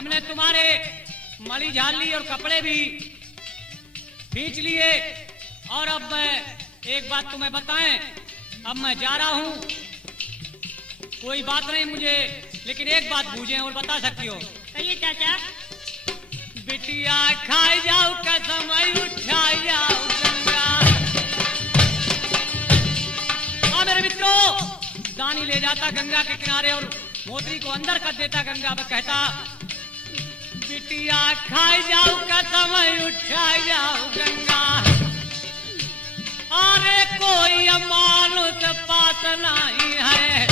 हमने तुम्हारे मली झाली और कपड़े भी खींच लिए। और अब मैं एक बात तुम्हें बताएं, अब मैं जा रहा हूं। कोई बात नहीं मुझे, लेकिन एक बात बूझे और बता सकती हो। कहिए चाचा। बिटिया खाई जाओ कसम उठाई जाओ गंगा। हाँ मेरे मित्रों, दानी ले जाता गंगा के किनारे और मोती को अंदर कर देता गंगा में, कहता बिटिया खाई जाओ कसम उठाई जाओ गंगा। अरे कोई मानुष पास नहीं है,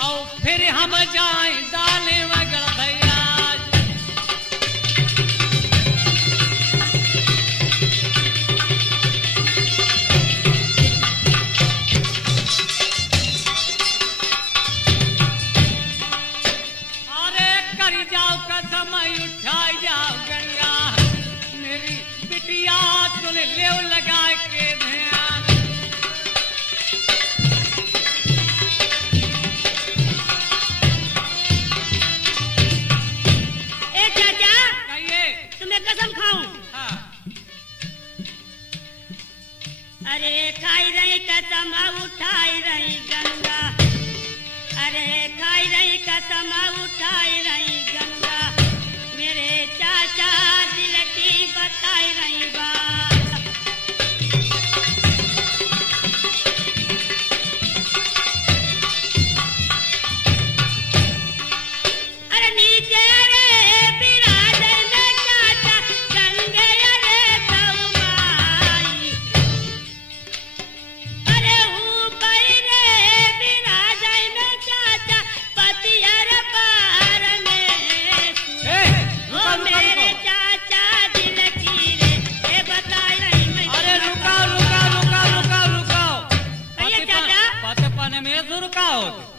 और फिर हम जाएं दाने मगर भैया। अरे करी जाओ कसम उठाई जाओ गंगा, मेरी बिटिया तुले ले लगा के ध्यान। कसम खाऊं? हाँ। अरे खाई रही कसम उठाई रही गंगा, अरे खाई रही कसम उठाई रही गंगा, मेरे चाचा दिल की बताई रही बात। अरे नीचे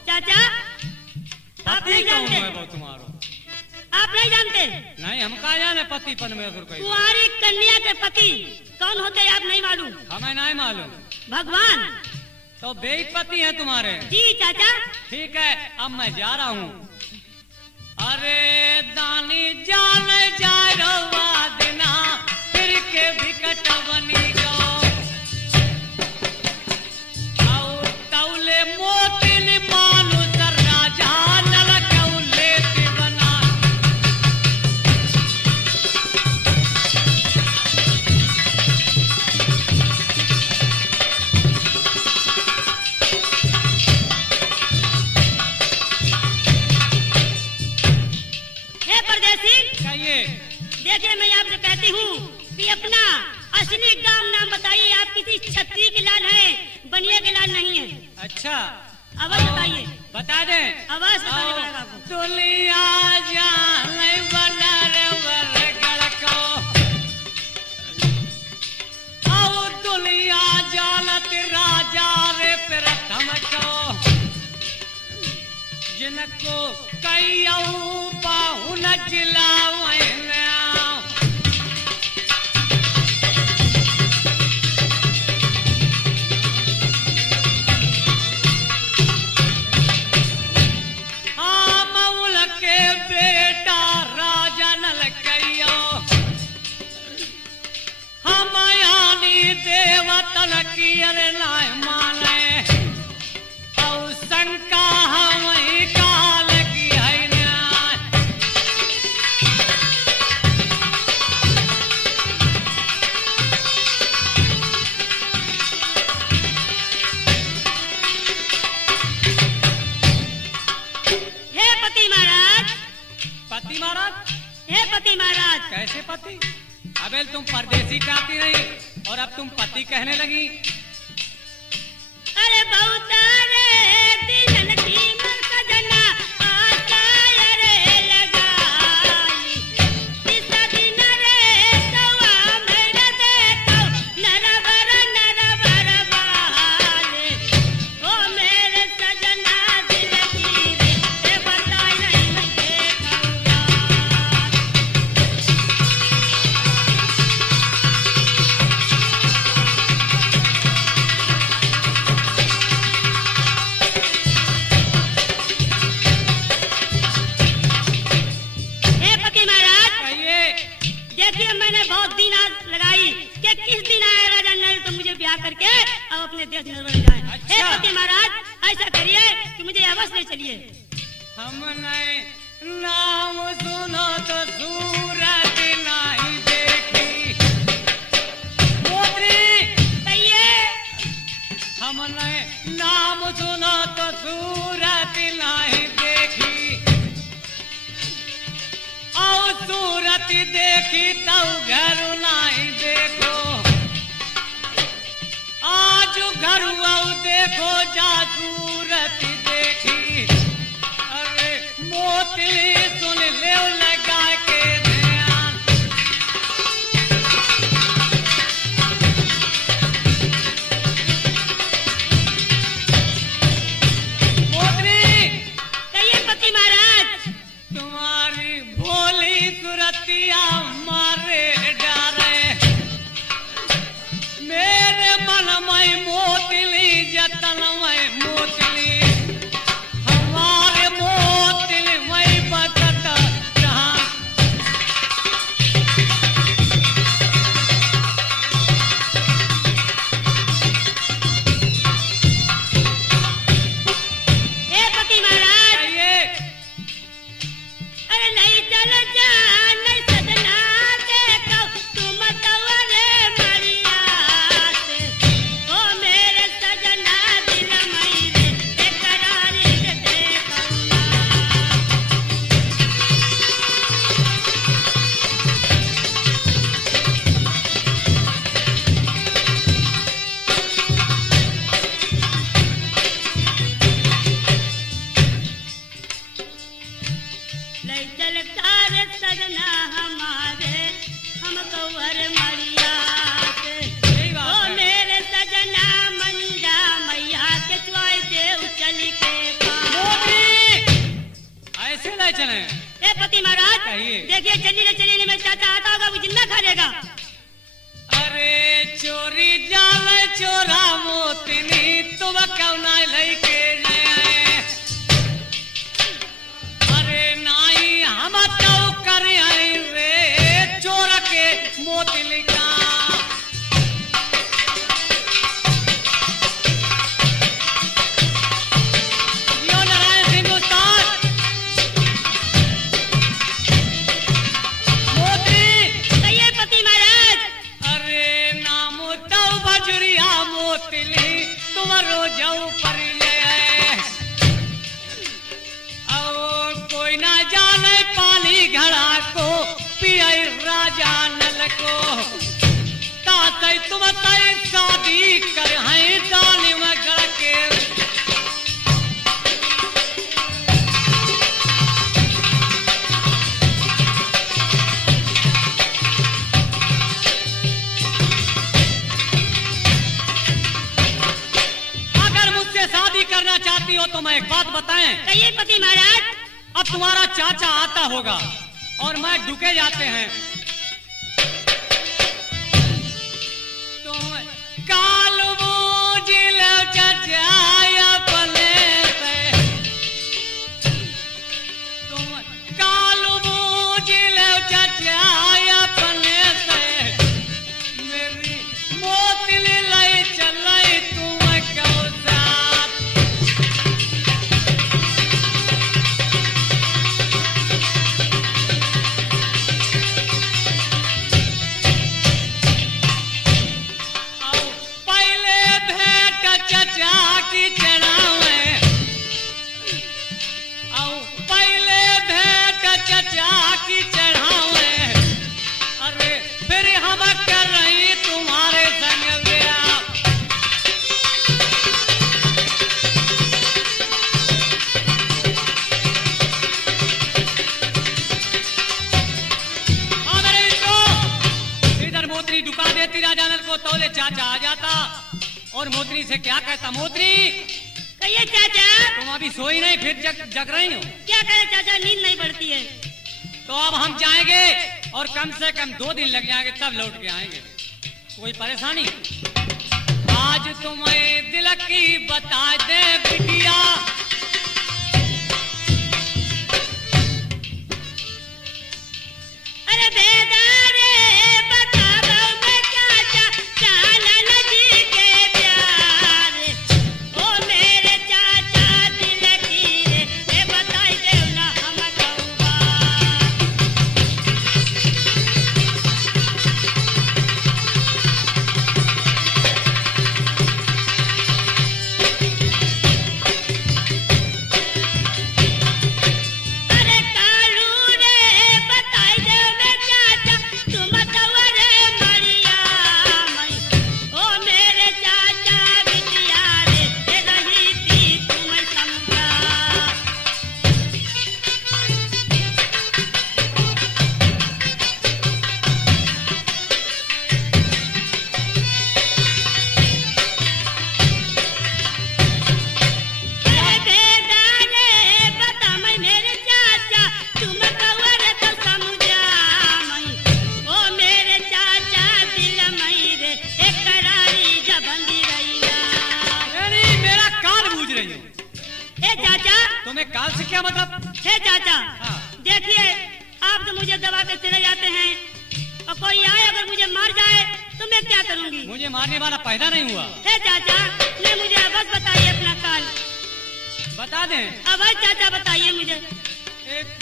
चाचा, आप नहीं जानते? आप नहीं जानते? नहीं, हम कहाँ जाने पति परमेश्वर को। कुंवारी कन्या के पति कौन होते हैं आप नहीं मालूम? हमें नहीं मालूम। भगवान। तो बेई पति है तुम्हारे? जी चाचा। ठीक है, अब मैं जा रहा हूँ। अरे दानी जान जाए रवा देना, फिर के विकट बनी गो, और तौले मोती मानु राजा नल कौले बना। हे परदेसी, कहिए। देखिए मैं आपसे कहती हूँ कि अपना असली गांव नाम बताइए। आप किसी छत्री के लाल हैं, बनिए के लाल नहीं है। अच्छा, आवाज बताइए। बता दे। आवाज बताने पड़ेगा आपको। दुलिया जाने बनर वरगड़ को, आओ दुलिया जानत राजा रे प्रथम को, जिनको कई बाहुन जिलावे बेटा राजा नल कहियो, हम यानी देवतन की अरे नाय माने, और शंका हम ही काल की है न्याय। हे पति महाराज। पति महाराज? हे पति महाराज। कैसे पति? अबे तुम परदेसी कहती रही और अब तुम पति कहने लगी। अरे बहुत दिन की सजना आशा रे लगाई, इस दिन रे सवा मेरे देखो नरवर वाले, ओ मेरे सजना दिल की रे बताई नहीं देखूंगा। देश निर्भर जाए। अच्छा। हे पति महाराज ऐसा करिए कि मुझे अवश्य ले चलिए। हमने नाम सुनो तो सूरत नहीं देखी मोत्री। कहिए। हमने नाम सुनो तो सूरत नहीं देखी और सूरत देखी तो घर नहीं देखो आज घर देखो जा सूरत देखी। अरे मोती सुन ले लगा के ध्यान मोती। कहिए पति महाराज। तुम्हारी भोली सुरतिया मारे डारे मेरे मन में मोतली जतन में मोतली हमारे मोतली में बचत जहां। हे पति महाराज। कहिए। अरे नहीं चल जा नहीं सजना देखो तुम तवरे मरिया से ओ मेरे सजना दिल मई रे करारी दे देखौना। नहीं चल तारे सजना हमारे हम कवर मरिया से सही बात ओ है। मेरे सजना मंजा मैया के चुआई दे उचल के पास। मोती ऐसे नहीं चले। ए पति महाराज कहिए। देखिए चलिए चलिए में चाचा आता होगा वो जिंदा खा लेगा। अरे चोरी जाल चोरा मोतनी तुम कौन लेके जाए। अरे नाई हम तो कर आई रे चोर के मोतली का। जियो नारायण हिंदुस्तान मोती। कहिए पति महाराज। अरे नाम तो बजरिया मोतली तुम्हारो जाऊ पर कोई ना जाने पानी घड़ा को पिए राजा नल को ताते तुम तय शादी कर हैं डाली में गड़ के। अगर मुझसे शादी करना चाहती हो तो मैं एक बात बताएं। कहिए पति महाराज। अब तुम्हारा चाचा आता होगा और मैं डुके जाते हैं तुम काल बूझिल चचाया पले से तुम काल बूझिल चचाया पले से मेरी मोतली लाई चलाई तुम कौ साथ। तौले चाचा आ जाता और मोतरी से क्या कहता, मोतरी कहिए चाचा। तुम अभी सोई नहीं, फिर जग रही हो। क्या करे चाचा, नींद नहीं पड़ती है। तो अब हम जाएंगे और कम से कम 2 दिन लग जाएंगे, तब लौट के आएंगे। कोई परेशानी? आज तुम्हें दिल की बता दे बिटिया, अरे बेदारे बता दो मैं चाचा चानन जी के प्यार क्या मतलब? हे चाचा, हाँ। देखिए आप तो मुझे दबा के चले जाते हैं और कोई आए अगर मुझे मार जाए तो मैं क्या करूंगी? मुझे मारने वाला पैदा नहीं हुआ। हे चाचा, ने मुझे अवश्य बताइए अपना काल। बता दें? अवश्य चाचा बताइए मुझे। एक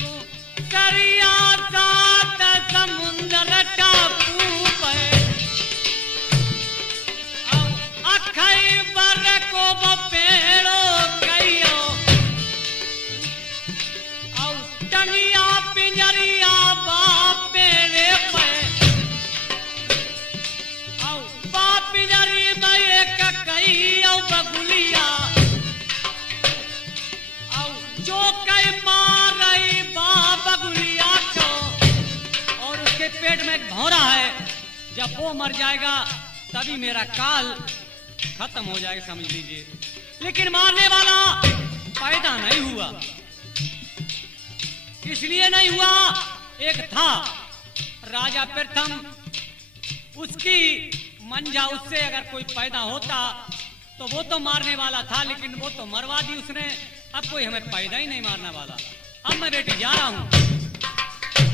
करिया सात समुंदर टापू पे अखई बर को पेड़ो कहियो औ टंगिया पिंजरिया बाप मेरे पे औ बाप पिंजरी में एक कहियो बगुलिया औ जो कई मारई बाप बगुलिया को और उसके पेट में एक भौरा है। जब वो मर जाएगा तभी मेरा काल खत्म हो जाएगा, समझ लीजिए। लेकिन मारने वाला पैदा नहीं हुआ। इसलिए नहीं हुआ, एक था राजा प्रथम, उसकी मंजा, उससे अगर कोई पैदा होता तो वो तो मारने वाला था, लेकिन वो तो मरवा दी उसने। अब कोई हमें पैदा ही नहीं मारने वाला। अब मैं बेटी जा रहा हूँ।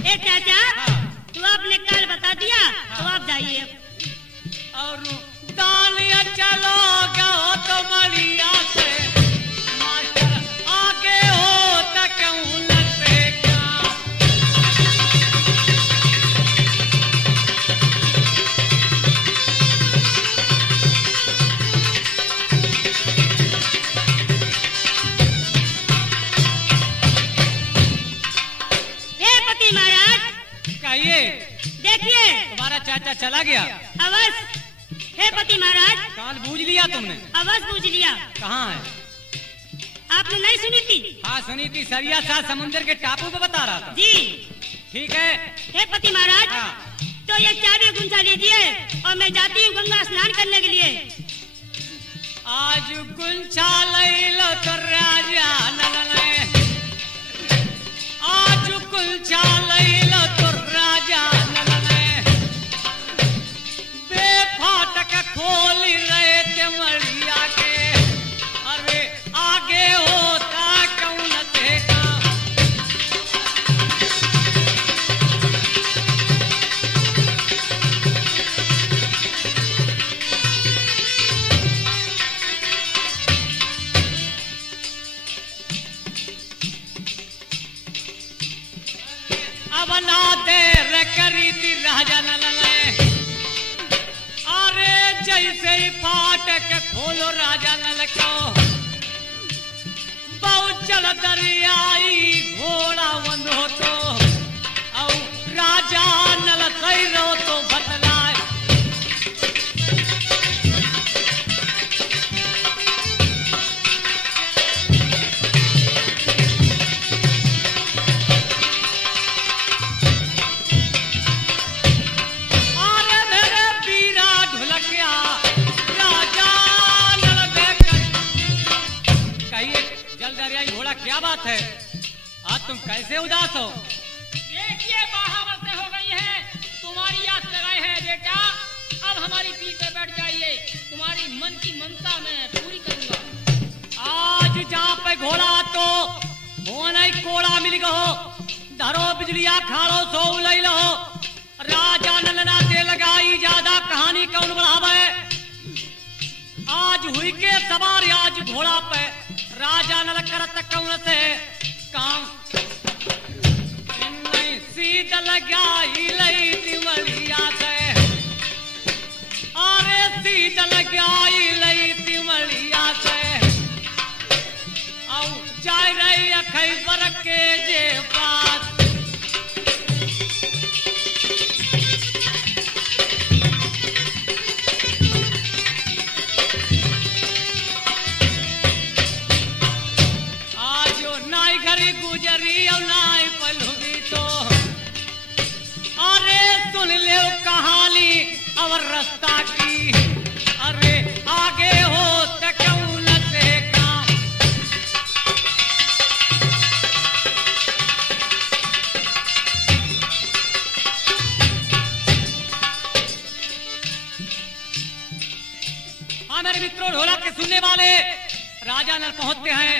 ए चाचा, हाँ। तो आपने काल बता दिया, तो आप जाइए। और दालिया चलो गो तो मलिया से मास्टर आगे हो तक उलटे का। हे पति महाराज, कहिए, देखिए तुम्हारा चाचा चला गया? अवश्य। हे पति महाराज, काल बूझ लिया तुमने? अवश्य पूछ लिया। कहाँ है? आपने नहीं सुनी थी? हाँ सुनी थी, सरिया साथ समुद्र के टापू पे बता रहा था। जी। ठीक है। हे पति महाराज, हाँ। तो ये चाबी गुंजा लीजिए और मैं जाती हूँ गंगा स्नान करने के लिए। आज गुंचा लैलो तो राजा नलने, आज गुंचा लैलो तो राजा नलने, बेफाटक खोली रहे ते मरिया के, अरे आगे होता कौन देखा। अब ना देर करी थी राजा नलने, अरे जैसे ही फाटक खोलो राजा नल को, बहुत चल दरियाई घोड़ा बंधो तो और राजा नल सैरो तो बतलाए। अरे मेरे पीरा ढुलकिया राजा नल देखकर, कहिए जल दरियाई घोड़ा क्या बात है? आज तुम कैसे उदास हो? देखिए बाहावतें हो गई हैं, तुम्हारी याद लगाए हैं बेटा। अब हमारी पीठ पे बैठ जाइए, तुम्हारी मन की मनसा मैं पूरी करूंगा। आज जहाँ पे घोड़ा तो वो नहीं कोड़ा मिल गो, धरो बिजलिया खाड़ो सो लई लो। राजा नलना दे लगाई ज्यादा कहानी कौन बढ़ावे। आज हुई के सवार आज घोड़ा पे राजा नल करत कौन से काम, नहीं सीध लगाई लई तिमलिया से, अरे सीध लगाई लई तिमलिया से, औ जाय रही अखई बर के जे बात। आज नाई घरी गुजरी और नाई पलुगी तो, अरे सुन ले कहानी और रास्ता की, अरे आगे हो तकौन से काम। हाँ मेरे मित्रों, ढोलक के सुनने वाले राजा नल पहुंचते हैं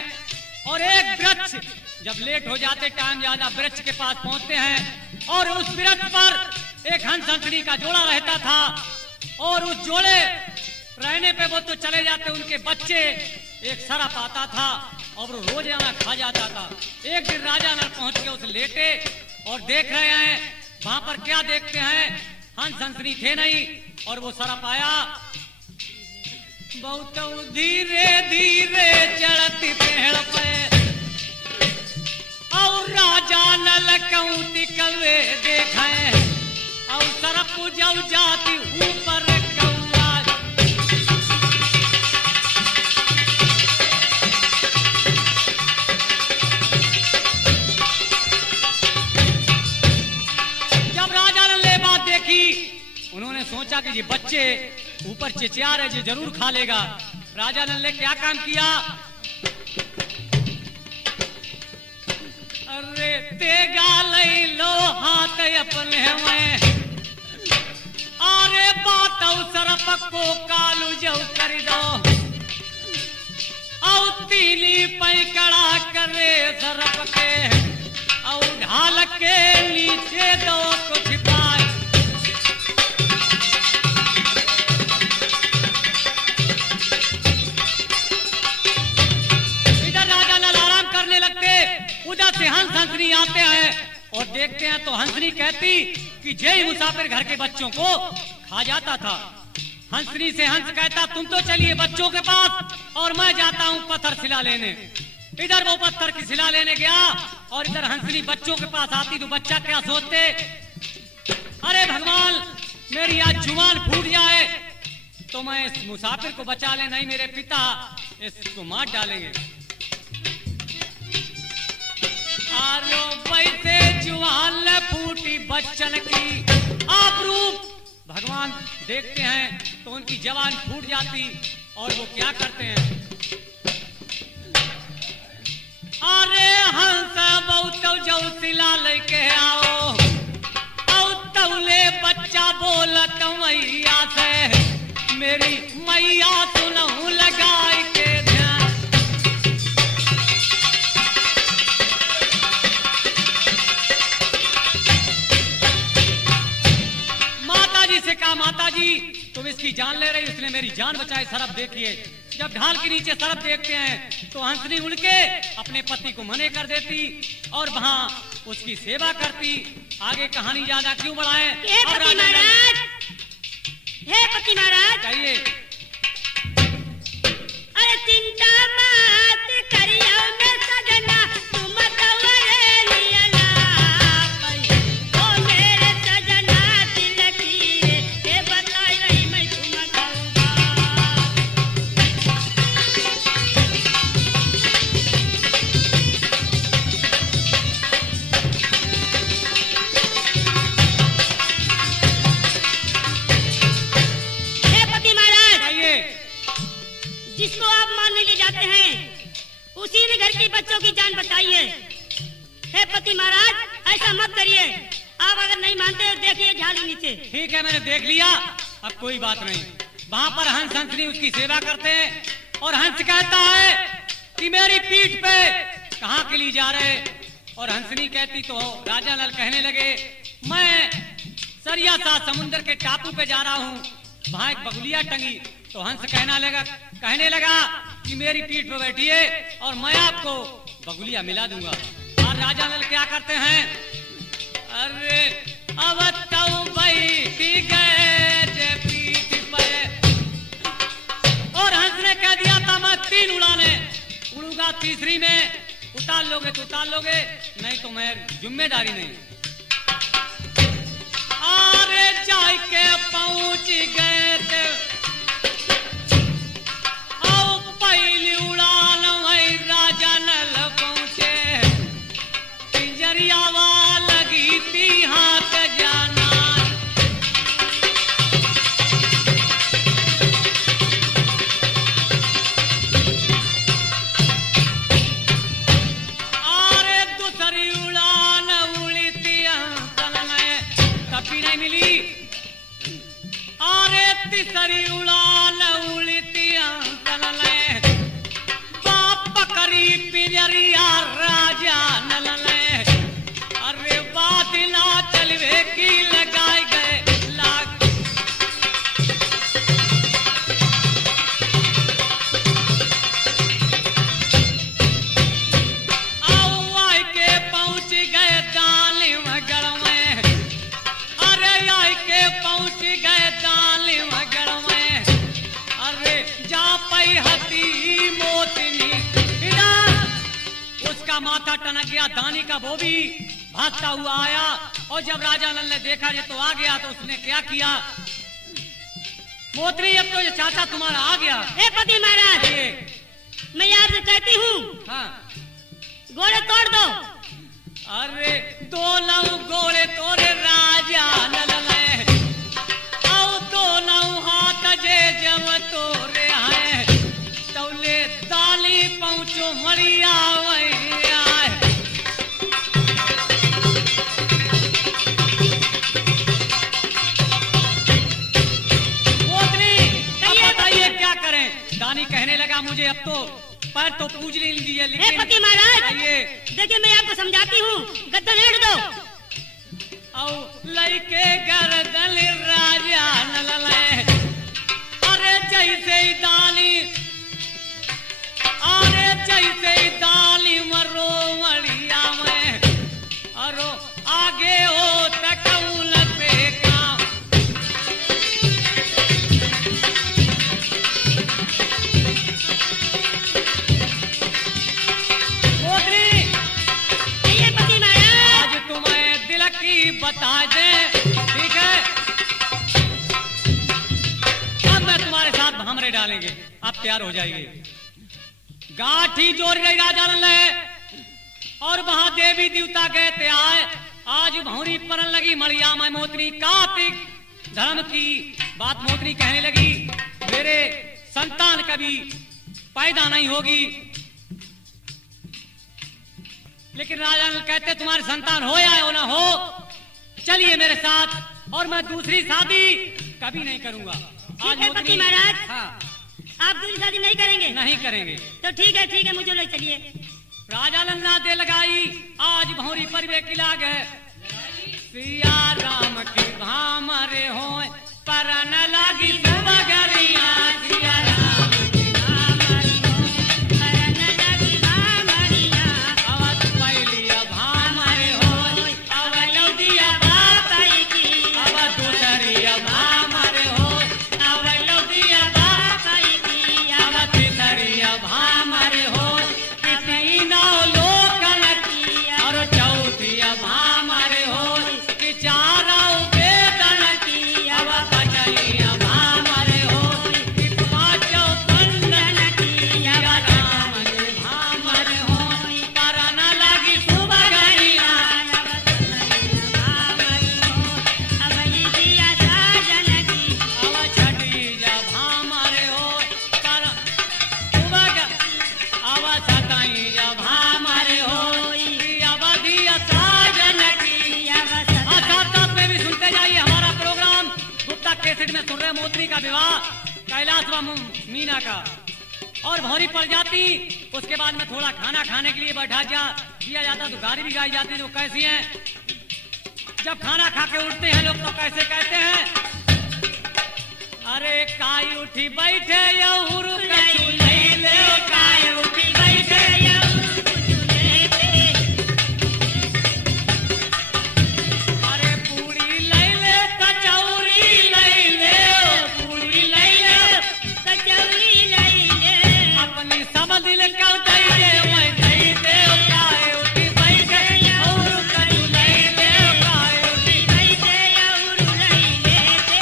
और एक वृक्ष जब लेट हो जाते टाइम ज्यादा वृक्ष के पास पहुंचते हैं और उस वृक्ष पर एक हंस हंसनी का जोड़ा रहता था और उस जोड़े रहने पे वो तो चले जाते, उनके बच्चे एक सरप आता था और वो रोजाना खा जाता था। एक दिन राजा नल पहुंच के उस लेटे और देख रहे हैं, वहां पर क्या देखते हैं, हंस हंसनी थे नहीं और वो सरप आया। बहुत धीरे धीरे चढ़ती पेड़ पे और राजा नल कौती कौवे देखे और सरप जब जाती ऊपर कौआ। जब राजा नल ने बात देखी, उन्होंने सोचा कि ये बच्चे ऊपर चिचिया रहे, जरूर खा लेगा। राजा नल ने क्या काम किया, अरे तेगा लई लो हाथ अपने में, अरे बात सरप को कालू जो कर दो और तीली पैकड़ा करे सरप के और ढाल के नीचे दो कुछ पाए। उधर से हंस हंसनी आते हैं और देखते हैं तो हंसनी कहती कि जय मुसाफिर घर के बच्चों को खा जाता था। हंसनी से हंस कहता तुम तो चलिए बच्चों के पास और मैं जाता हूँ पत्थर शिला लेने। इधर वो पत्थर की शिला लेने गया और इधर हंसनी बच्चों के पास आती तो बच्चा क्या सोचते, अरे भगवान मेरी आज जुबान फूट जाए तो मैं इस मुसाफिर को बचा ले, नहीं मेरे पिता इसको मार डालेंगे। आरो वैसे जुआन फूटी बच्चन की आप रूप भगवान देखते हैं तो उनकी जवान फूट जाती और वो क्या करते हैं, अरे हंस बहुत जो सिला लेके आओ और तौले बच्चा बोलत मैया से मेरी मैया सुनहु लगाई के कहा माता जी तुम इसकी जान ले रही, उसने मेरी जान बचाई। सरप देखिए, जब ढाल के नीचे सरप देखते हैं तो हंसनी उड़ के अपने पति को मने कर देती और वहां उसकी सेवा करती। आगे कहानी ज्यादा क्यों बढ़ाएं? हे पति महाराज, हे पति महाराज कहिए। अरे चिंता मत करियो मैं सजना तुम तवरे लियला पई ओ मेरे सजना दिल की ये बताई रही मैं तुम कहूँगा। हे पति महाराज, कहिए। जिसको आप मारने ले जाते हैं उसी ने घर के बच्चों की जान बचाई है। हे पति महाराज ऐसा मत करिए, आप अगर नहीं मानते तो देखिए झाड़ी नीचे। ठीक है मैंने देख लिया, अब कोई बात नहीं। वहां पर हंस हंसनी उसकी सेवा करते हैं और हंस कहता है कि मेरी पीठ पे कहाँ के लिए जा रहे, और हंसनी कहती तो राजा नल कहने लगे मैं सरिया सा समुद्र के टापू पे जा रहा हूँ, वहां एक बगुलिया टंगी। तो हंस कहने लगा कि मेरी पीठ पे बैठिए और मैं आपको बगुलिया मिला दूंगा। और राजा नल क्या करते हैं, अरे अब तो बैठी गए जे पीठ पे, और हंस ने कह दिया था मैं 3 उड़ाने उड़ूंगा, तीसरी में उतार लोगे तो उतार लोगे, नहीं तो मैं जिम्मेदारी नहीं। अरे जाय के पहुंच गए थे और पहली उड़ान वही राजा नल पहुंचे, पिंजरिया लगी थी हाथ जाना। अरे दूसरी उड़ान उड़ी थी अंकल में, तभी नहीं मिली। अरे तीसरी उड़ान उड़ी थी अंकल में, बाप पकड़ी पिंजरा नरिया राजा नलले अरे बादला चलवे की लगाए गए लाग माथा टनक गया। दानी का वो भी भागता हुआ आया और जब राजा नल ने देखा ये तो आ गया तो उसने क्या किया, मोत्री अब तो ये चाचा तुम्हारा आ गया। ए पति महाराज, मैं आपसे कहती हूँ हाँ। घोड़े तोड़ दो। अरे दो लऊ घोड़े तोड़े राजा नल ने औ दो लऊ हाथ जे जब तोरे हैं तौले दाली पहुंचो मरिया वही कहने लगा मुझे अब तो पैर तो पूज नहीं दिए। लेकिन पति महाराज देखिए मैं आपको समझाती हूँ, गद्दा लेट दो। औ लइके गर्दन राजा नलले अरे जैसे ही दाली मरो मरिया में अरो आगे हो तकौल पे काम बता दे, ठीक है? अब मैं तुम्हारे साथ भामरे डालेंगे, आप तैयार हो जाइए। गाठी जोड़ गई राजा ने और वहां देवी देवता गए थे आए। आज भौरी परन लगी मड़िया में मोतनी कार्तिक धर्म की बात मोतनी कहने लगी मेरे संतान कभी पैदा नहीं होगी। लेकिन राजा कहते तुम्हारे संतान हो या ना हो, चलिए मेरे साथ और मैं दूसरी शादी कभी नहीं करूंगा। आज पति महाराज हाँ। आप दूसरी शादी नहीं करेंगे? नहीं करेंगे। तो ठीक है मुझे ले चलिए। राजा लन्ना दे लगाई आज भौरी परिवे की लाग है सिया राम की भामरे हो पर न लागी सुबगरिया सिया राम की भामरे हो पर न लागी भामरिया अवत पहलिया भामरे हो अवत लौदिया बापाई की अवत दूसरिया भामरे हो अवत लौदिया बापाई की अवत तीसरिया भामरे हो तीनों लोकन की और चौथिया भामरे हो कि चारों वेदन की अवत पचलिया भामरे हो कि पांचों पंडन की अवत राम की भामरे हो पर न लगी सुबगरिया अवत भामरे हो अवली दिया साजन की अवत छठिया भामरे हो पर सुबग अवत सताइया भामरे हो अवधिया साजन की अवत साथ में भी सुनते जाइए हमारा प्रोग्राम गुप्ता कैसेट में सुन रहे मोतनी का विवाह कैलाश व मीना का और भौरी पड़ जाती। उसके बाद में थोड़ा खाना खाने के लिए बैठा दिया जाता तो गाड़ी भी गाई जाती जो कैसी हैं। जब खाना खा के उठते हैं लोग तो कैसे कहते हैं अरे काई उठी बैठे यहुरु कछु नहीं ले काई उठी बैठे यहुरु कछु नहीं ले अरे पूरी ले ले कचौरी ले ले पूरी ले ले कचौरी ले ले अपनी सब दिल का दई दे मैं दई दे काई उठी बैठे यहुरु कछु नहीं ले काई उठी बैठे यहुरु नहीं लेते।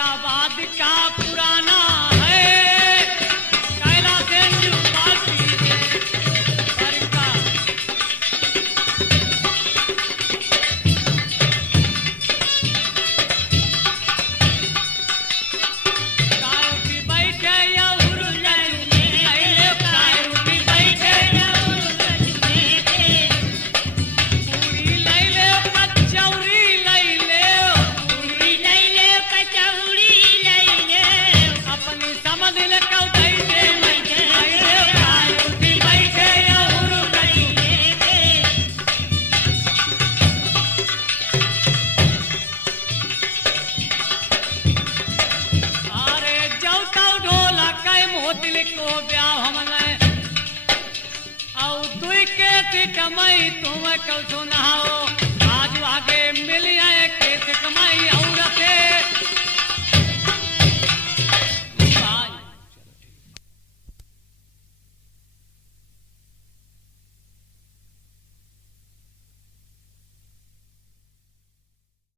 द्वारकाबाद का पुराना है कैलाशेंद्र पासी के पर का कायो की बैठे या हुरुलज में लैले कायो की बैठे या हुरुलज में पूरी लैले कचौरी लैले पूरी लैले कचौड़ी लैले अपनी समझ ले कौ दैले लैले कायो की बैठे या हुरुलज अरे जौता ढोला कै मोतिल को ब्याह हमने औ दुई के कमाई तुम कौ सुनाओ आज आगे मिल आए के कमाई और से